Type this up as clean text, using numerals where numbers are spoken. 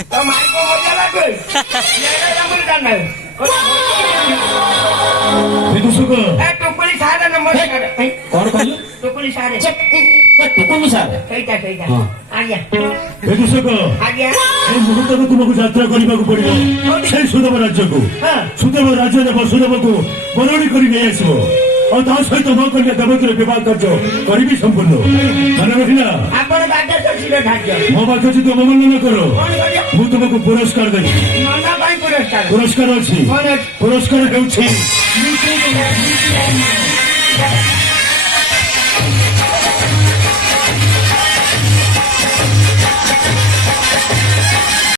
तो माई को मजा लगे ये नंबर जाना है विदुषक ए टोकली सारे नंबर कौन कहलु टोकली सारे टुकुल सार ସେଇଟା ଆଜ୍ଞା विदुषक ଆଜ୍ଞା এই মুহূর্তে তোমাকে যাত্রা করিବାକୁ পড়িব সেই সুদেব রাজ্যକୁ সুদেব রাজ্য দেବ সুদেবକୁ ବରଣୀ କରି ନେଇ ଆସିବ ଆଉ ତା ସହିତ ମୋ କନ୍ୟା ଦେବକୀର ବିବାହ କାର୍ଯ୍ୟ କରିବି ସମ୍ପୂର୍ଣ୍ଣ ମନେ ରଖିଲା ଆପଣ ବାଧ୍ୟ କରିছিল ଧାର୍ଯ୍ୟ ମୋ ବାକ୍ୟ ଯଦି ଅବମାନନା କର ମୁଁ ତୁମକୁ ପୁରସ୍କାର ଦେବି ମନା ପାଇଁ ପୁରସ୍କାର ପୁରସ୍କାର ଅଛି ପୁରସ୍କାର ହେଉଛି